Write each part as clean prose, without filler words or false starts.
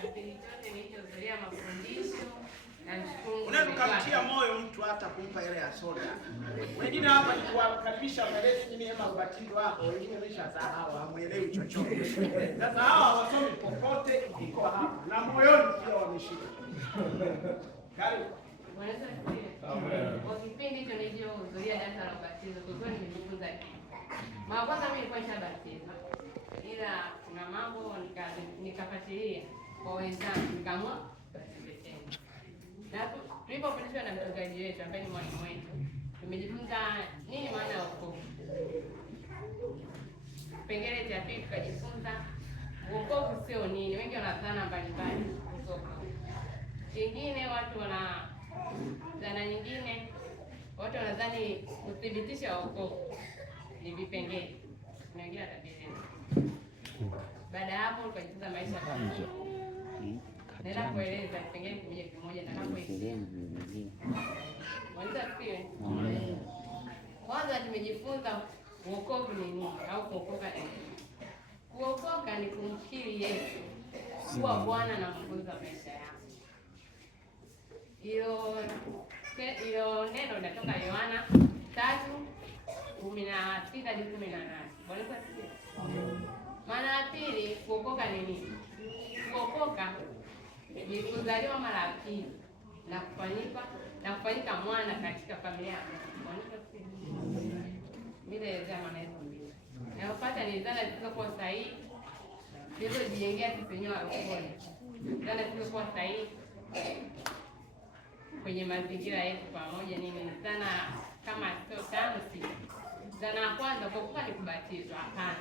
kipindi chote nilichohudhuria mafundisho. Unaweza kumtia moyo mtu hata kumpa ile ya soda. Wengine hapa ni kuwakaribisha malezi nyinyi hema ubatizo wako, wengine wameshasahau, hamuelewi chochote. Sasa hawa hawasomi popote iko hapa na moyoni pia wameshika. Karibu. Amen. Kwa kipindi hicho nilichohudhuria darasa la ubatizo, kwa kweli nimejifunza kitu. Mara kwanza mimi nilikuwa nishabatizwa, ila kuna mambo nikafuatilia kwa wenzangu, nikaamua kubatizwa tena. Na tulipofundishwa na mchungaji wetu ambaye ni mwalimu wetu, tumejifunza nini maana ya wokovu. Kipengele cha pili tukajifunza wokovu sio nini. Wengi wana dhana mbalimbali kuhusu. Kingine watu wana dhana nyingine, watu wanadhani kuthibitisha wokovu ni vipengele. Na wengine watabiria. Baada ya hapo tukajifunza maisha ya nenda kueleza kipengele kimoja na hapo hivi. Mwanzo pia. Kwanza tumejifunza wokovu ni nini au kuokoka ni nini. Kuokoka ni kumkiri Yesu kuwa Bwana na Mwokozi wa maisha yako. Hilo neno linatoka Yohana 3:16-18. Bwana asifiwe. Maana ya pili, kuokoka ni nini? Kuokoka ni kuzaliwa mara ya pili na kufanyika mwana katika familia ya Mungu. Bwana asifiwe. Mimi naelezea maana hizo mbili. Napata ni dhana zilizokuwa sahihi, zilizojengea sisi wenyewe wokovu. Dhana zilizokuwa sahihi kwenye mazingira yetu pamoja nini sana kama sio tano sita. Dhana ya kwanza, kuokoka ni kubatizwa. Hapana.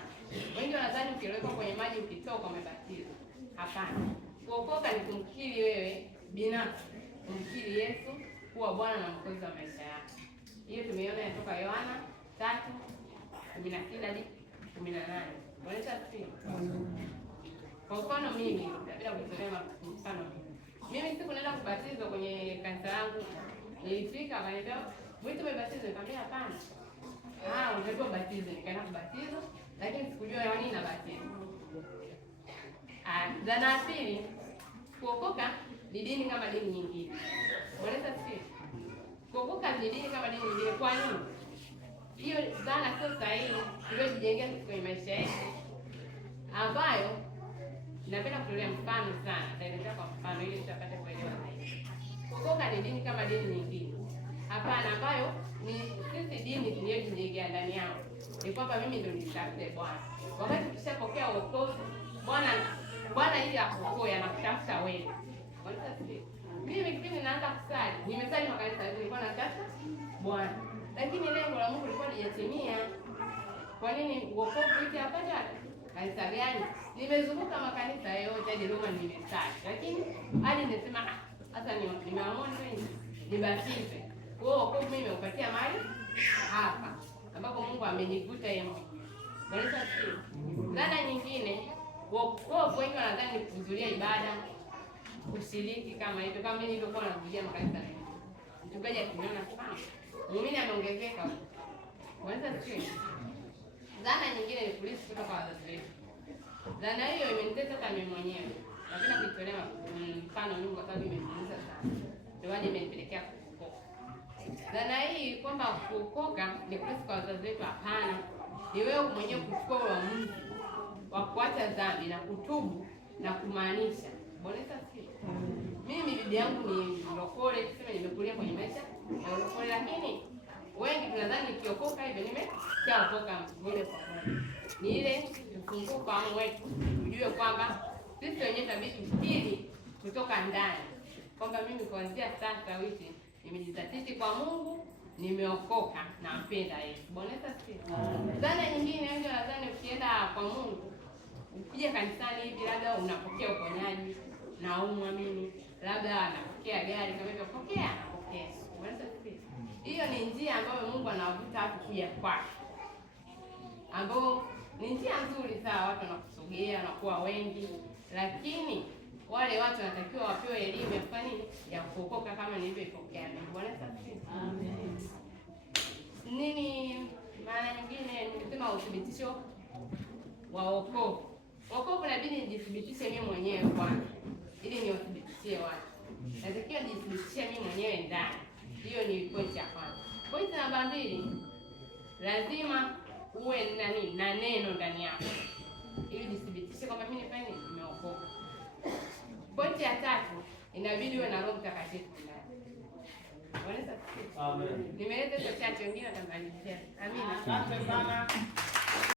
Wengi wanadhani ukielekea kwenye maji ukitoka umebatizwa. Hapana. Kuokoka ni kumkiri wewe binafsi, kumkiri Yesu kuwa Bwana na Mwokozi wa maisha yako. Hiyo tumeiona inatoka Yohana 3:16-18. Bwana asifiwe. Kwa mfano mimi, bila kutolea mfano mimi siku naenda kubatizwa kwenye kanisa langu, nilifika akaniambia, "Wewe umebatizwa?" Nikamwambia, "Hapana." Unajua batizo, nikaenda kubatizwa, lakini sikujua ya nini nabatizwa. Dhana ya pili, kuokoka ni dini kama dini nyingine. Bwana asifiwe. Kuokoka ni dini kama dini nyingine. Kwa nini? Hiyo dhana sio sahihi iliyojengea kwenye maisha yetu, ambayo napenda kutolea mfano sana. Nitaelezea kwa mfano ili tutapate kuelewa zaidi. Kuokoka ni dini kama dini nyingine. Hapana, ambayo ni sisi dini tuliyojengea ndani yao. Ni kwamba mimi ndio nitafute Bwana. Wakati ukishapokea wokovu, Bwana ili akuokoe anakutafuta wewe. Bwana asifiwe. Mimi kipindi naanza kusali, nimesali makanisa yote, nilikuwa natafuta Bwana. Lakini lengo la Mungu lilikuwa lijatimia. Kwa nini wokovu hivi hapana? Kanisa gani? Nimezunguka makanisa yote hadi Roma nimesali. Lakini hadi nimesema sasa nimeamua nibatizwe. Kwa hiyo wokovu mimi nimeupatia mahali hapa ambapo Mungu amenivuta yeye. Bwana asifiwe. Dhana nyingine, wokovu wengi wanadhani kuhudhuria ibada, kushiriki kama hivyo, kama mimi nilivyokuwa nahudhuria makanisa mengi. Mchungaji akiniona sana, muumini ameongezeka. Bwana asifiwe. Dhana nyingine ni kulisi kutoka kwa wazazi wetu. Dhana hiyo imenitesa hata mimi mwenyewe. Napenda kuitolea mfano mimi kwa sababu imeniumiza sana. Ndio waje imenipelekea kuokoka. Dhana hii kwamba kuokoka ni kulisi kwa wazazi wetu, hapana. Ni wewe mwenyewe kuchukua uamuzi wa kuacha dhambi na kutubu na kumaanisha. Bwana asifiwe. Mimi bibi yangu ni mlokole, tuseme nimekulia kwenye maisha ya ulokole, lakini wengi tunadhani nikiokoka hivyo nimeshaokoka moja kwa moja. Ni ile mfunguko kwa Mungu wetu, tujue kwamba sisi wenyewe tabidi tukiri kutoka ndani kwamba mimi kuanzia sasa wiki nimejizatiti kwa Mungu, nimeokoka na mpenda Yesu. Bwana asifiwe. Dhana nyingine wengi wanadhani ukienda kwa Mungu, ukija kanisani hivi labda unapokea uponyaji na umwamini, labda anapokea gari kama hivyo, napokea. Bwana asifiwe. Hiyo ni njia ambayo Mungu anawavuta watu kuja kwake, ambao ni njia nzuri sawa, watu wanakusogea na kuwa wengi, lakini wale watu wanatakiwa wapewe elimu ya kufanya nini, ya kuokoka kama nilivyopokea mimi. Bwana asifiwe. Amen. Nini maana nyingine nikisema uthibitisho wa wokovu? Wokovu inabidi nijithibitishe mimi mwenyewe kwanza. namba 2, lazima uwe na neno ndani yako ili jithibitishe kwamba mimi nifanye nimeokoka. Pointi ya 3, inabidi uwe na Roho Mtakatifu ndani. Amen. Nimeleta hizo chache, wengine watamalizia. Amina. Asante sana.